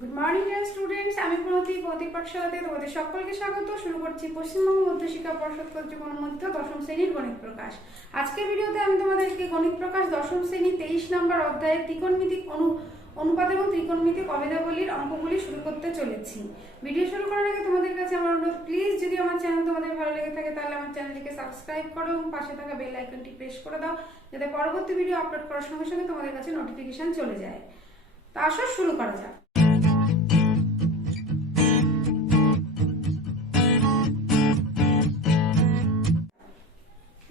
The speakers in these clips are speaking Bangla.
গুড মর্নিং ডিয়ার স্টুডেন্টস, আমি প্রণতি পাঠশালাতে তোমাদের সকলকে স্বাগত। শুরু করছি পশ্চিমবঙ্গ মধ্যশিক্ষা পর্ষদ কর্তৃক অনুমোদিত দশম শ্রেণীর গণিত প্রকাশ। আজকের ভিডিওতে আমি তোমাদেরকে গণিত প্রকাশ দশম শ্রেণী 23 নম্বর অধ্যায়ের ত্রিকোণমিতিক অনুপাত এবং ত্রিকোণমিতিক অভেদাবলীর অঙ্কগুলি শুরু করতে চলেছি। ভিডিও শুরু করার আগে তোমাদের কাছে আমার অনুরোধ, প্লিজ যদি আমার চ্যানেল তোমাদের ভালো লেগে থাকে তাহলে আমার চ্যানেলটিকে সাবস্ক্রাইব করো এবং পাশে থাকা বেল আইকনটি প্রেস করে দাও, যাতে পরবর্তী ভিডিও আপলোড করার সঙ্গে সঙ্গে তোমাদের কাছে নোটিফিকেশন চলে যায়। তো আসো শুরু করা যাক।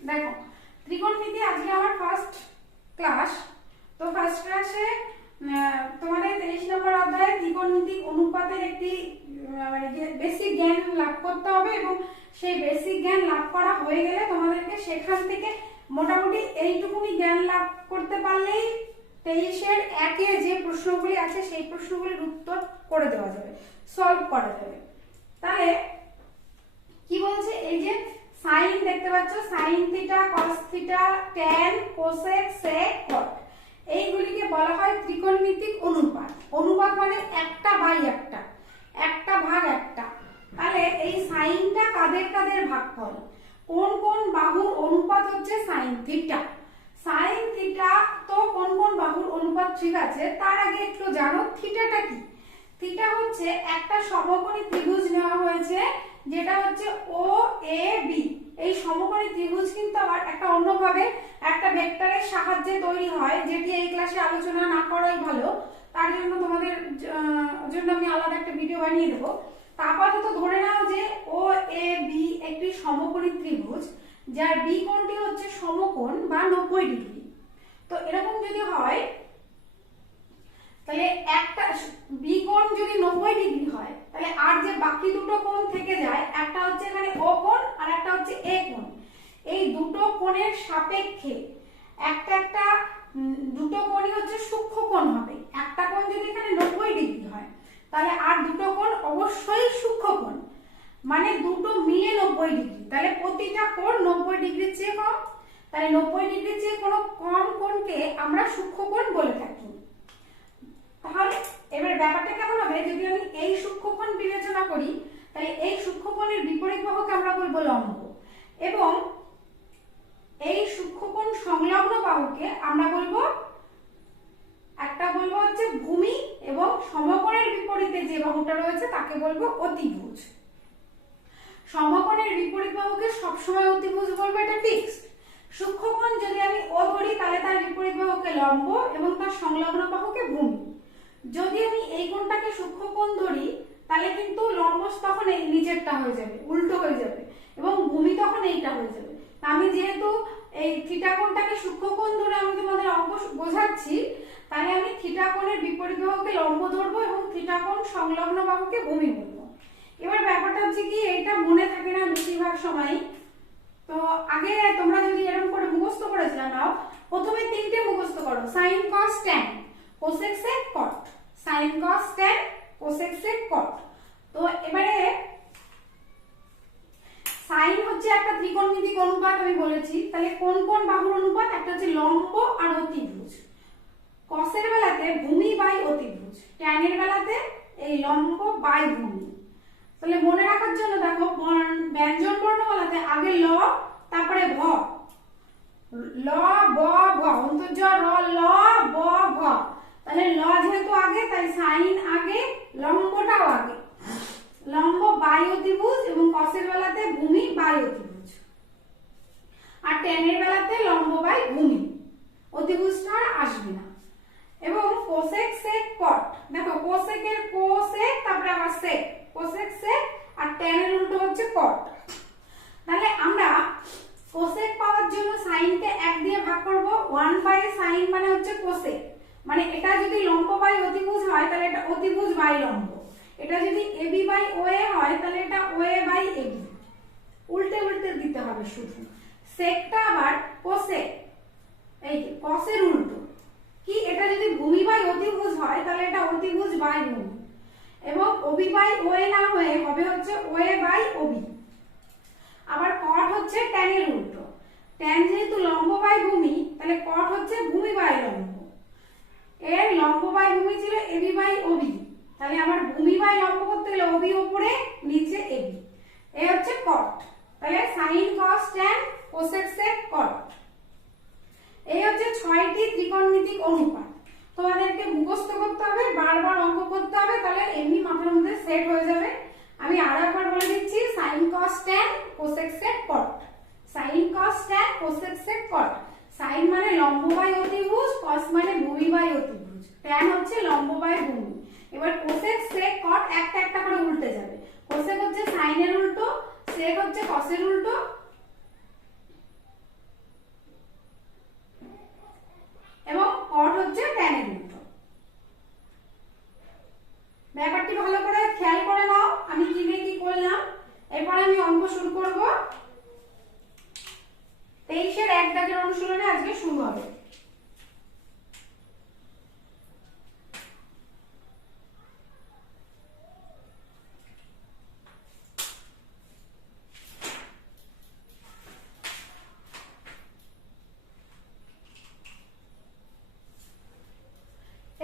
দেখো, ত্রিকোণমিতি আজকে আমার ফার্স্ট ক্লাস। তো ফার্স্ট ক্লাসে তোমাদের 23 নম্বর অধ্যায়ে ত্রিকোণমিতিক অনুপাতের একটি মানে বেসিক জ্ঞান লাভ করতে হবে, এবং সেই বেসিক জ্ঞান লাভ করা হয়ে গেলে তোমাদেরকে সেখান থেকে মোটামুটি এইটুকুনি জ্ঞান লাভ করতে পারলেই 23-এর 1-এ যে প্রশ্নগুলি আছে সেই প্রশ্নগুলির উত্তর করে দেওয়া যাবে, সলভ করা যাবে। তাহলে কি বলছে, এই যে সাইন দেখতে পাচ্ছ, sine theta, cos theta, tan, cosec, sec, cot, এইগুলিকে বলা হয় ত্রিকোণমিতিক অনুপাত। অনুপাত মানে একটা বাই একটা, একটা ভাগ একটা। তাহলে এই সাইনটা কাদের কাদের ভাগফল, কোন কোন বাহুর অনুপাত হচ্ছে সাইন থিটা। সাইন থিটা তো কোন কোন বাহুর অনুপাত, ঠিক আছে, তার আগে একটু জানো থিটাটা কি। থিটা হচ্ছে একটা সমকোণী ত্রিভুজ নেওয়া হয়েছে, যেটা হচ্ছে ও এ বি। এই সমকোণী ত্রিভুজ কিন্তু আবার একটা অন্যভাবে একটা ভেক্টরের সাহায্যে তৈরি হয়, যেটি এই ক্লাসে আলোচনা না করাই ভালো। তার জন্য তোমাদের জন্য আমি আলাদা একটা ভিডিও বানিয়ে দেবো। তা আপাতত ধরে নাও যে ও এ বি একটি সমকোণী ত্রিভুজ, যার বি কোণটি হচ্ছে সমকোণ বা 90 ডিগ্রি। তো এরকম যদি হয়, তাহলে একটা বি কোণ যদি 90 ডিগ্রি হয়, তাহলে আর যে বাকি দুটো কোণ থেকে যায়, একটা হচ্ছে এখানে ও কোণ আর একটা হচ্ছে এ কোণ। এই দুটো কোণের সাপেক্ষে একটা দুটো কোণই হচ্ছে সূক্ষ্ম কোণ হবে। একটা কোণ যদি এখানে 90 ডিগ্রি হয়, তাহলে আর দুটো কোণ অবশ্যই সূক্ষ্ম কোণ, মানে দুটো মিলে 90 ডিগ্রি। তাহলে প্রতিটা কোণ 90 ডিগ্রির চেয়ে কম। তাহলে 90 ডিগ্রির চেয়ে কোনো কম কোণকে আমরা সূক্ষ্ম কোণ বলে থাকি। তাহলে এবার ব্যাপারটা কেমন হবে, যদি আমি এই সূক্ষ্মকোণ বিবেচনা করি, তাহলে এই সূক্ষ্মকোণের বিপরীত বাহুকে আমরা বলবো লম্ব, এবং এই সূক্ষ্মকোণ সংলগ্ন বাহুকে আমরা বলবো, একটা বলবো হচ্ছে ভূমি, এবং সমকোণের বিপরীতে যে বাহুটা রয়েছে তাকে বলবো অতিভুজ। সমকোণের বিপরীত বাহুকে সবসময় অতিভুজ বলবো, এটা ফিক্সড। সূক্ষ্মকোণ যদি আমি ও ধরি, তাহলে তার বিপরীত বাহুকে লম্ব এবং তার সংলগ্ন বাহুকে ভূমি। যদি আমি এই কোণটাকে সূক্ষ্মকোণ ধরি, তাহলে কিন্তু লম্ব তখন এই নিচেরটা হয়ে যাবে, উল্টো হয়ে যাবে, এবং ভূমি তখন এইটা হয়ে যাবে। আমি যেহেতু এই থিটা কোণটাকে সূক্ষ্মকোণ ধরে আমি তোমাদের অঙ্ক বোঝাচ্ছি, তাহলে আমি থিটা কোণের বিপরীত বাহুকে লম্ব ধরবো এবং থিটা কোণ সংলগ্ন বাহুকে ভূমি বলবো। এবার ব্যাপারটা হচ্ছে কি, এইটা মনে থাকে না বেশিরভাগ সময়। তো আগে তোমরা যদি এরকম করে মুখস্থ করেছিলে, নাও প্রথমে তিনটে মুখস্থ করো, sine cos tan cosec sec cot, sine cos tan cosec sec cot. তো এবারে সাইন হচ্ছে একটা ত্রিকোণমিতিক অনুপাত, আমি বলেছি। তাহলে কোন কোন বাহুর অনুপাত, একটা হচ্ছে লম্ব আর অতিভুজ। কসের বেলাতে ভূমি বাই অতিভুজ, ট্যানের বেলাতে এই লম্ব বাই ভূমি। তাহলে মনে রাখার জন্য দেখো, ব্যঞ্জন বর্ণমালাতে আগে ল, তারপরে ভ, ল ব ভ, অন্তর্জ র ল ব ভ। তাহলে ল যেহেতু আগে, তাই সাইন আগে, লম্বটাও আগে। লম্ব বাই অতিভুজ, এবং কসের বেলাতে ভূমি বাই অতিভুজ, আর ট্যানের বেলাতে লম্ব বাই ভূমি, অতিভুজটা আর আসবে না। এবং কোসেক সেক কট, দেখো কোসেকের কোসেক, তারপরে আবার সেক, কোসেক সেক, আর ট্যানের উল্টো হচ্ছে কট। তাহলে আমরা কোসেক পাওয়ার জন্য সাইনকে 1 দিয়ে ভাগ করব। 1 বাই সাইন মানে হচ্ছে কোসেক, মানে এটা যদি লম্ব বাই অতিভুজ হয়, তাহলে এটা অতিভুজ বাই লম্ব। এটা যদি এবি বাই ওএ হয়, তাহলে এটা ওএ বাই এবি, উল্টে উল্টে দিতে হবে শুধু। সেকটা আবার কোসেক, এই যে কসের উল্টো কি, এটা যদি ভূমি বাই অতিভুজ হয়, তাহলে এটা অতিভুজ বাই ভূমি, এবং ওবি বাই ওএ না হয়ে হবে হচ্ছে ওএ বাই ওবি। আবার কট হচ্ছে ট্যানের উল্টো, ট্যান যেহেতু লম্ব বাই ভূমি, তাহলে কট হচ্ছে ভূমি বাই লম্ব। এর লম্ব বাই ভূমি ছিল এবি বাই ওবি, তাহলে আমার ভূমি বাই লম্ব করতে গেলে ওবি উপরে নিচে এবি, এই হচ্ছে কট। তাহলে sine cos tan cosec sec cot, এই হচ্ছে 6টি ত্রিকোণমিতিক অনুপাত। তোমাদেরকে মুখস্থ করতে হবে, বারবার অঙ্ক করতে হবে, তাহলে এমনি মাথার মধ্যে সেট হয়ে যাবে। আমি আরো একবার বলে দিচ্ছি, sine cos tan cosec sec cot, sine cos tan cosec sec cot. Sine মানে লম্ব বাই অতিভুজ, কস মানে ভূমি বাই অতিভুজ, ট্যান হচ্ছে লম্ব বাই ভূমি। এবার কোসেক সেক কট একটা একটা করে উল্টে যাবে। কোসেক হচ্ছে সাইনের উল্টো, সেক হচ্ছে কসের উল্টো, এবং কট হচ্ছে ট্যানের উল্টো। ব্যাপারটি ভালো করে খেয়াল করে নাও আমি কি দিয়ে কি করলাম। এরপরে আমি অঙ্ক শুরু করব। 23-এর 1 দাগের অনুশীলনে আজকে শুরু হবে।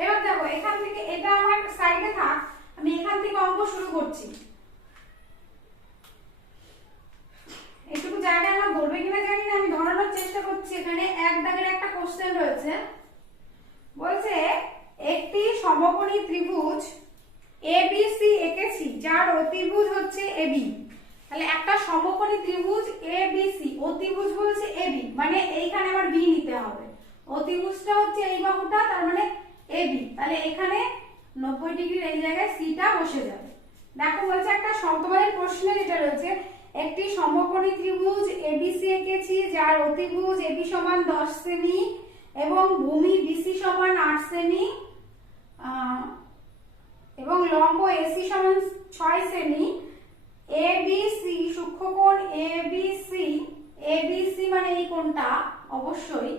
এবার দেখো, এখান থেকে এটা আমার সাইডে থাক, আমি এখান থেকে অঙ্ক শুরু করছি। এইটুকু জায়গায় আমার ধরবে কিনা জানি না, আমি ধরানোর চেষ্টা করছি। এখানে 1 দাগের একটা কোশ্চেন রয়েছে, বলছে একটি সমকোণী ত্রিভুজ এবিসি এঁকেছি যার অতিভুজ হচ্ছে এবি। তাহলে একটা সমকোণী ত্রিভুজ এবিসি, অতিভুজ বলছে এবি, মানে এইখানে আমার বি নিতে হবে। অতিভুজটা হচ্ছে এই বাহুটা, তার মানে এবি, তাহলে এখানে 90 ডিগ্রির এই জায়গায় সিটা বসে যাবে। দেখো বলছে একটা তোমাদের প্রশ্নে যেটা রয়েছে, একটি সমকোণী ত্রিভুজ এবিসি এঁকেছি যার অতিভুজ এবি সমান 10 সেমি এবং ভূমি বিসি সমান 8 সেমি এবং লম্ব এসি সমান 6 সেমি। এবিসি সূক্ষ্মকোণ এবিসি, এবিসি মানে এই কোণটা অবশ্যই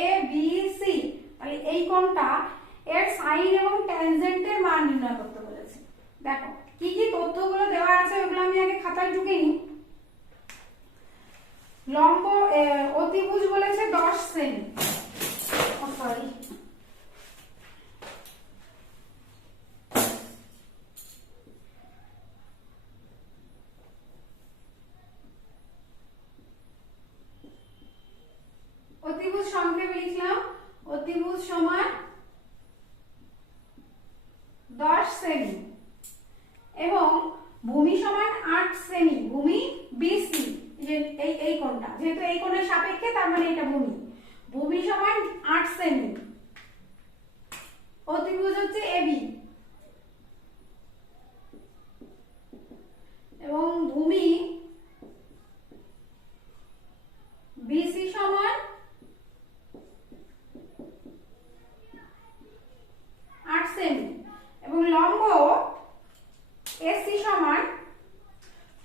এবিসি, তাহলে এই কোণটা এর সাইন এবং ট্যানজেন্টের মান নির্ণয় করতে বলেছে। দেখো কি কি তথ্যগুলো দেওয়া আছে ওগুলো আমি আগে খাতায় ঢুকে নিই। লম্ব অতিভুজ বলেছে 10 সেমি, সরি অতিভুজ সংক্ষেপে লিখলাম, অতিভুজ সমান 10 সেমি এবং ভূমি সমান 8 সেমি, ভূমি বিসি, এই কোণটা যেহেতু এই কোণের সাপেক্ষে তার মানে এটা ভূমি, ভূমি সমান 8 সেমি, অতিভুজ হচ্ছে এবি এবং ভূমি বিসি সমান 8 সেমি এবং লম্ব এসি সমান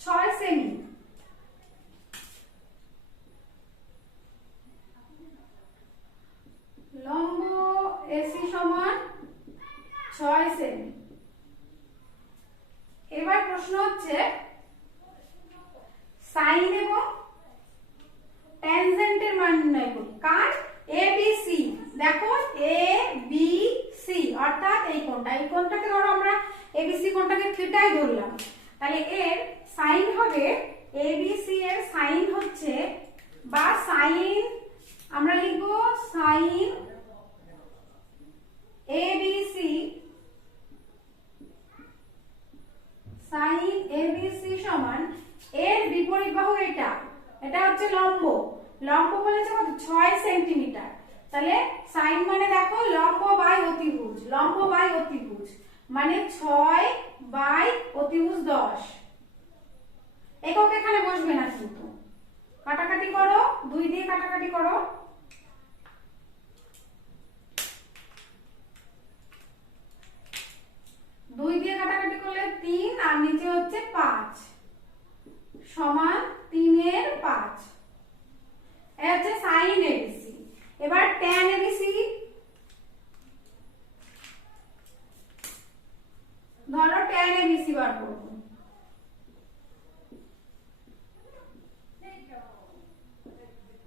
6 সেমি। লম্ব এসি সমান 6 সেমি। এবার প্রশ্ন হচ্ছে সাইন এবং ট্যানজেন্টের মান নির্ণয় করি। কার? এবিসি। দেখো এবিসি অর্থাৎ এই কোণটা, এই কোণটাকে ধরো আমরা এবিসি কোণটাকে থিটাই ধরলাম, তাহলে এর সাইন হবে, এবিসি এর সাইন হচ্ছে বা সাইন আমরা লিখব সাইন এবিসি, সাইন এবিসি সমান এর বিপরীত বাহু এটা, এটা হচ্ছে লম্ব, লম্ব বলেছে কত 6 সেন্টিমিটার, তাহলে সাইন মানে দেখো লম্ব বাই অতিভুজ, লম্ব বাই অতিভুজ মানে 6 বাই অতিভুজ 10। একক এখানে বসবে না কিন্তু, কাটাকাটি করো, 2 দিয়ে কাটাকাটি করো, দুই দিয়ে কাটাকাটি করলে 3 আর নিচে হচ্ছে 5 সমান 3 এর 5। এটা হচ্ছে সাইন এবিসি। এবার ট্যান এবিসি, ধরো ট্যান এবিসি বার করব,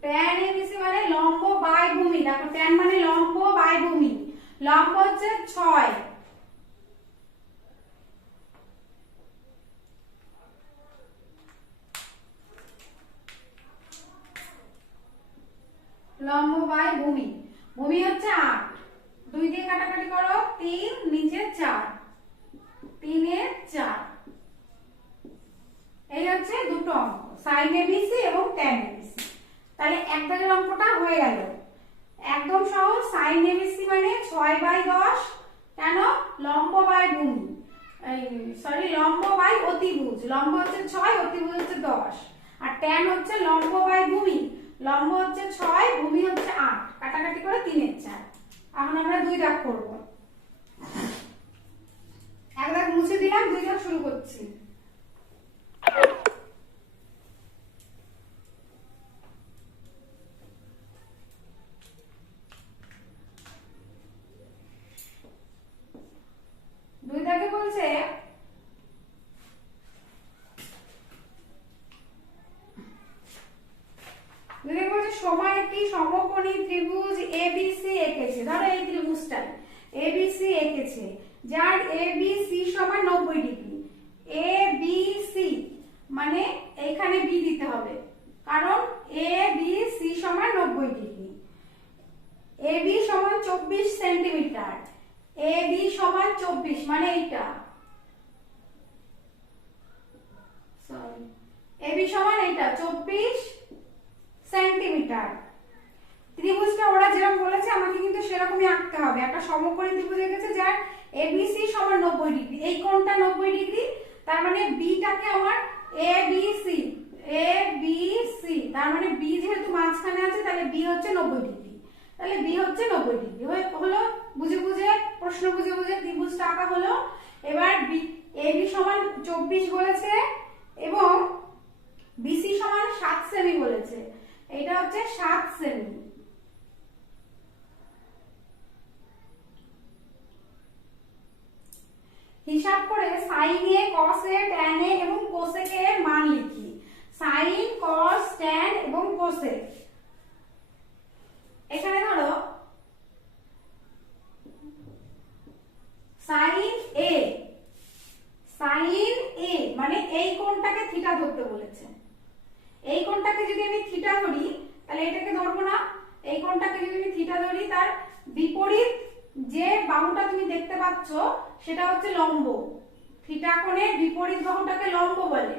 ট্যান এবিসি মানে লম্ব বাই ভূমি, দেখো ট্যান মানে লম্ব বাই ভূমি, লম্ব হচ্ছে 6 বাই ভূমি, সরি লম্ব বাই অতিভুজ, লম্ব হচ্ছে 6, অতিভুজ হচ্ছে 10, আর ট্যান হচ্ছে লম্ব বাই ভূমি, লম্ব হচ্ছে 6, ভূমি হচ্ছে 8, কাটাকাটি করে 3/4। এখন আমরা 2 দাগ করব। 1 দাগ মুছে দিলাম, 2 দাগ শুরু করছি। বলছে সময় একটি সমকোণী ত্রিভুজ এবিসি এঁকেছে। ধরো এই ত্রিভুজটাই এবিসি এঁকেছে, যার এবিসি সমান 90 ডিগ্রি। এবিসি মানে এখানে বি দিতে হবে, কারণ এবিসি সমান 90 ডিগ্রি। এবি সমান 24 সেন্টিমিটার, এবি সমান 24 মানে এইটা, সরি এবি সমান এইটা 24 সেন্টিমিটার। ত্রিভুজটা ওরা যেরকম বলেছে আমাকে কিন্তু সেরকমই আঁকতে হবে। একটা সমকোণী ত্রিভুজ এঁকেছে যার এবিসি সমান 90 ডিগ্রি, এই কোণটা 90 ডিগ্রি, তার মানে বিটাকে আমার এবিসি, এবিসি তার মানে বি যেহেতু মাঝখানে আছে তাহলে বি হচ্ছে 90 ডিগ্রি, তাহলে বি হচ্ছে 90 ডিগ্রি হলো। বুঝে বুঝে প্রশ্ন বুঝে বুঝে ত্রিভুজটা আঁকা হলো। এবার এবি সমান 24 বলেছে এবং বিসি সমান 7 সেমি বলেছে, এটা হচ্ছে 7 সেমি। হিসাব করে sign A, cos A, tan A এবং কোসেক এর মান লিখি। সাইন, কস, ট্যান এবং কোসেক। এখানে ধরো সাইন এ, সাইন এ মানে এই কোণটাকে থিটা ধরতে বলেছে। এই কোণটাকে যদি আমি থিটা ধরি তাহলে এটাকে ধরবো না, এই কোণটাকে যদি আমি থিটা ধরি তার বিপরীত যে বাহুটা তুমি দেখতে পাচ্ছ সেটা হচ্ছে লম্ব। থিটা কোণের বিপরীত বাহুটাকে লম্ব বলে।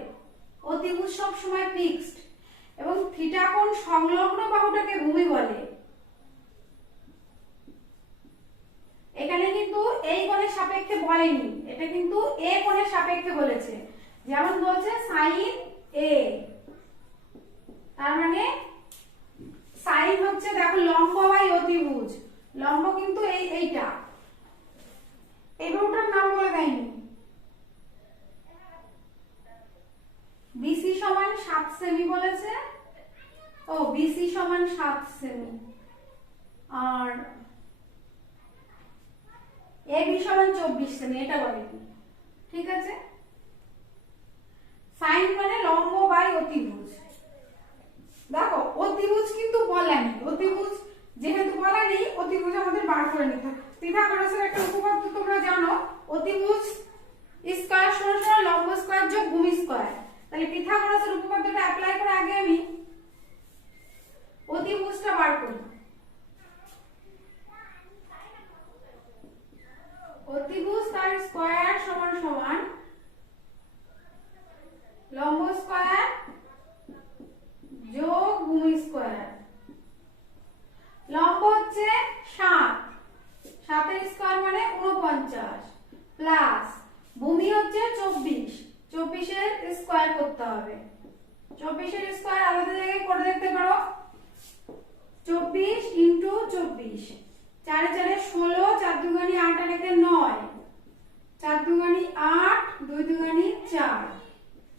অতিভুজ সব সময় ফিক্সড এবং থিটা কোণ সংলগ্ন বাহুটাকে ভূমি বলে। এখানে কিন্তু এই কোণের সাপেক্ষে বলেনি, এটা কিন্তু এ কোণের সাপেক্ষে বলেছে। যেমন বলছে সাইন এ, তার মানে সাইন হচ্ছে দেখো লম্ব বাই অতিভুজ, লম্ব কিন্তু এইটা, এই বাহুটার নাম বলে দেয়নি। বিসি সমান 7 সেমি বলেছে, ও বিসি সমান 7 সেমি, আর এবি সমান 24 সেমি, এটা বলেনি। ঠিক আছে, সাইন মানে লম্ব বাই অতিভুজ। দেখো অতিভুজ কিন্তু বলেনি, অতিভুজ যেহেতু বলেনি অতিভুজ আমাদের বার করে নিতে হবে। পিথাগোরাসের একটা উপপাদ্য তোমরা জানো, অতিভুজ স্কয়ার সমান লম্ব স্কয়ার যোগ ভূমি স্কয়ার। তাহলে পিথাগোরাসের উপপাদ্যটা অ্যাপ্লাই করে আগে আমি অতিভুজটা বার করি। অতিভুজ তার স্কয়ার সমান সমান লম্ব স্কয়ার যোগ ভূমি স্কয়ার। লম্ব হচ্ছে 7, 7 এর স্কয়ার মানে 49 প্লাস ভূমি হচ্ছে 24, 24 এর স্কয়ার করতে হবে। 24 এর স্কয়ার আলাদা জায়গায় করে দেখতে পারো, 24 ইনটু 24, 4 4 16, 4 দুগুণে 8 আর 1 9, 4 দুগুণে 8, 2 দুগুণে 4,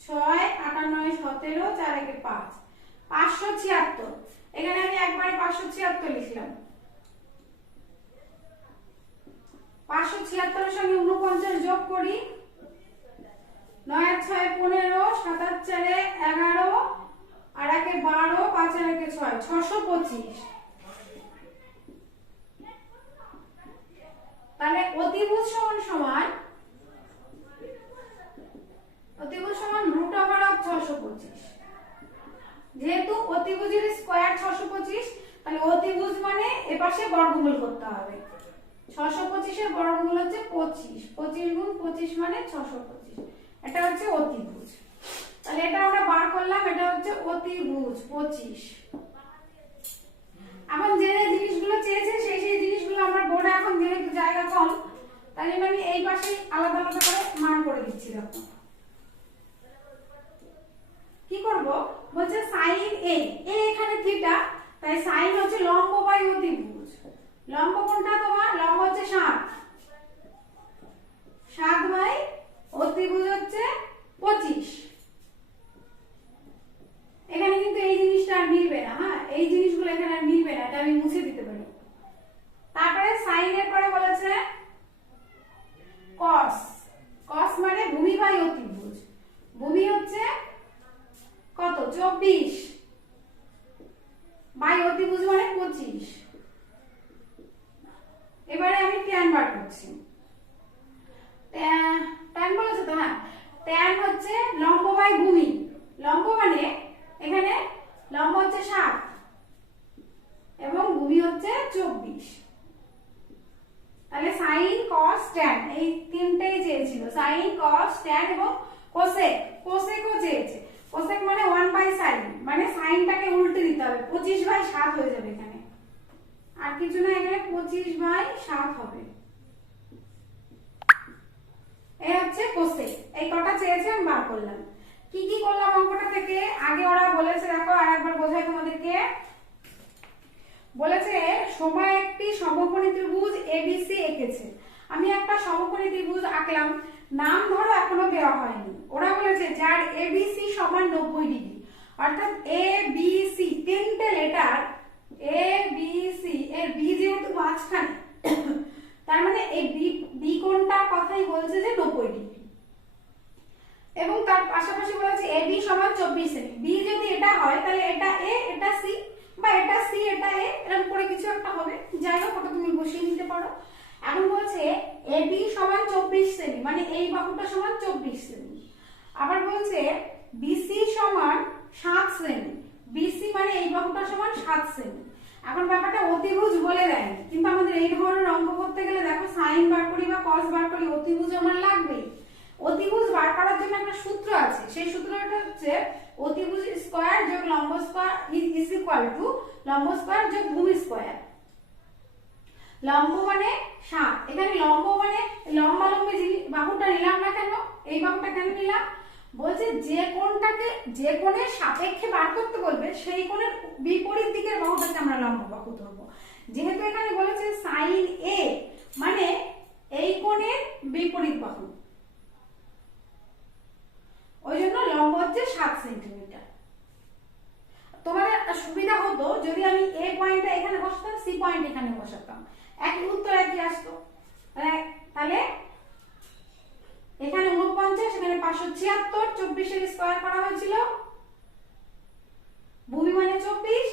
6 8 আর 9 17, 4 1 5, 576। এখানে আমি একবারে 576 লিখলাম। 576 এর সঙ্গে 49 যোগ করি, 9 আর 6 15, 7 আর 4 11, আর 1 12, 5 আর 1 6, 625। তাহলে অতিভুজ সমান সমান √625। যেহেতু অতিভুজের স্কয়ার 625, তাহলে অতিভুজ মানে এপাশে বর্গমূল করতে হবে। 625 এর বর্গমূল হচ্ছে 25, 25 গুণ 25 মানে 625। এটা হচ্ছে অতিভুজ। তাহলে এটা আমরা বার করলাম, এটা হচ্ছে অতিভুজ 25। এখন যে জিনিসগুলো চেয়েছে সেই জিনিসগুলো আমার বোর্ডে এখন যেহেতু জায়গা কম তাই জন্য আমি এই পাশে আলাদা আলাদা করে মান করে দিচ্ছি। দেখো কি করব, বলছে সাইন এ, এখানে থিটা, তাই সাইন হচ্ছে লম্ব বাই অতিভুজ। লম্ব কোনটা তোমার? লম্ব হচ্ছে 7, 7 বাই অতিভুজ হচ্ছে 25। এখানে কিন্তু এই জিনিসটা আর মিলবে না, হ্যাঁ এই জিনিসগুলো এখানে আর মিলবে না, এটা আমি মুছে দিতে পারি। তারপরে সাইনের পরে বলেছে কস, কস মানে ভূমি বাই অতিভুজ। ভূমি হচ্ছে কত? 24 বাই অতিভুজ মানে 25। এবারে আমি ট্যান বার করছি। ট্যান বলেছে তো, হ্যাঁ ট্যান হচ্ছে লম্ব বাই ভূমি। লম্ব মানে এখানে লম্ব হচ্ছে 7 এবং ভূমি হচ্ছে 24। তাহলে সাইন কস ট্যান এই তিনটেই চেয়েছিল, সাইন কস ট্যান এবং কোসেক। কোসেকও চেয়েছে। কোসেক মানে 1/sin, মানে সাইনটাকে উল্টে দিতে হবে, 25/7 হয়ে যাবে এখানে, আর কিছু না, এখানে 25/7 হবে। এই হচ্ছে কোসেক। এই কটা চেয়েছে, আমি বার করলাম। কি কি করলাম অঙ্কটা থেকে? আগে ওরা বলেছে, দেখো আরেকবার বোঝাই তোমাদেরকে। বলেছে সময় একটি সমকোণী ত্রিভুজ এবিসি এঁকেছে। আমি একটা সমকোণী ত্রিভুজ আঁকলাম, নাম ধরো এখনো দেওয়া হয়নি। ওরা বলেছে যার এবিসি সমান 90 ডিগ্রি, অর্থাৎ এ বি সি তিনটে লেটার, এ বি সি এর বি যেহেতু মাঝখানে, তার মানে এই বি কোণটার কথাই বলছে যে 90 ডিগ্রি। এবং তার পাশাপাশি বলেছে এ বি সমান 24 সেমি। বি যদি এটা হয় তাহলে এটা এ, এটা সি, বা এটা সি, এটা এ, এরকম করে কিছু একটা হবে। যাই হোক, ওটা তুমি বসিয়ে নিতে পারো। এখন বলছে এ বি সমান 24 সেমি, মানে এই বাহুটা সমান 24 সেমি। আবার বলছে বিসি সমান 7 সেমি। বিসি মানে এই বাহুটা সমান 7 সেমি। এখন ব্যাপারটা অতিভুজ বলে দেয়নি, কিন্তু আমাদের এই ধরনের অঙ্ক করতে গেলে দেখো সাইন বার করি বা কস বার করি, অতিভুজ আমার লাগবেই। অতিভুজ বার করার জন্য একটা সূত্র আছে, সেই সূত্রটা হচ্ছে অতিভুজ স্কয়ার যোগ লম্ব স্কয়ার ইজ ইকুয়াল টু লম্ব স্কয়ার যোগ ভূমি স্কয়ার। লম্ব মানে 7, এখানে লম্ব মানে লম্বালম্বি বাহুটা নিলাম না কেন, এই বাহুটা কেন নিলাম? বলছে যে কোণটাকে, যে কোণের সাপেক্ষে বার করতে বলবে সেই কোণের বিপরীত দিকের বাহুটাকে আমরা লম্ব বাহু ধরবো। যেহেতু এখানে বলেছে সাইন এ, মানে এই কোণের বিপরীত বাহু, ওই জন্য লম্ব হচ্ছে 7 সেন্টিমিটার। তোমাদের সুবিধা হতো যদি আমি এ পয়েন্টটা এখানে বসাতাম, সি পয়েন্ট এখানে বসাতাম, একই উত্তর একই আসতো। তাহলে এখানে 49, এখানে 576, 24 এর স্কয়ার করা হয়েছিল। ভূমি মানে 24,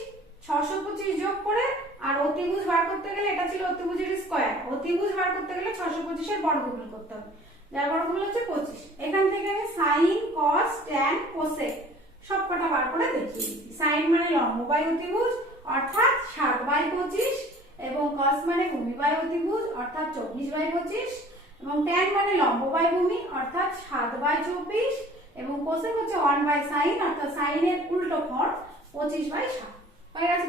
625 যোগ করে, আর অতিভুজ বার করতে গেলে এটা ছিল অতিভুজের স্কয়ার, অতিভুজ বার করতে গেলে 625 এর বর্গমূল করতে হবে, যার বর্গমূল হচ্ছে 25। এখান থেকে আমি সাইন কস ট্যান কোসেক সবকটা বার করে দেখিয়ে দিচ্ছি। সাইন মানে লম্ব বাই অতিভুজ অর্থাৎ 7/25, এবং কস মানে ভূমি বাই অতিভুজ অর্থাৎ 24/25, এবং ট্যান মানে লম্ব বাই ভূমি অর্থাৎ 7/24, এবং কোসেক হচ্ছে 1/sin অর্থাৎ সাইনের উল্টো ফর্ম 25/7। হয়ে গেছে।